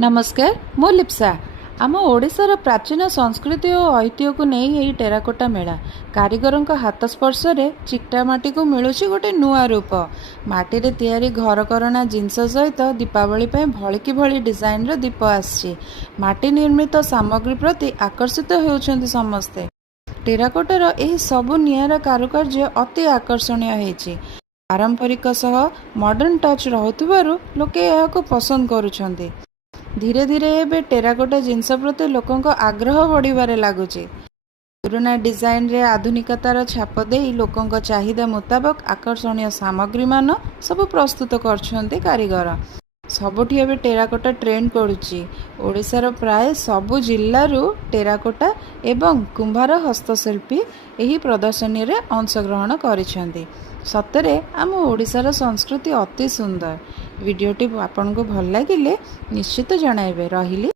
नमस्कार मो लिप्सा आम ओडिशार प्राचीन संस्कृति और ऐतिह्य को नहीं यही टेराकोटा मेला कारीगर हाथ स्पर्श से चिकटामाटी को मिलूँ गोटे नुआ रूप माटी रे तैयारी घरकरणा जिनस सहित दीपावली भलिकी भली डिजाइन रो दीप आसी निर्मित सामग्री प्रति आकर्षित होउछन्ति समस्ते। टेराकोटार एही सबु नियारा कारुकार्य अति आकर्षणीय होइछि। पारंपरिक सह मॉडर्न टच रहुथिबारु लोके एहाको पसंद करूछन्ति। धीरे धीरे एबे टेराकोटा जिनस प्रति लोकंक आग्रह बढ़िबारे लागुछि। पुराना डिजाइन रे आधुनिकतार छाप देई लोकंक चाहिदा मुताबक आकर्षणीय सामग्री मान सब प्रस्तुत करछन्ति कारीगर। सबुठी एबे टेराकोटा ट्रेंड करुछि। ओडिशार प्राय सबु जिल्लारू टेराकोटा एवं कुंभार हस्तशिल्पी एही प्रदर्शनी रे अंशग्रहण करिछन्ति। सतरे आम ओडिशार संस्कृति अति सुंदर। वीडियोटी आपनको भल लागिले निश्चित जणाइबे। रहिली।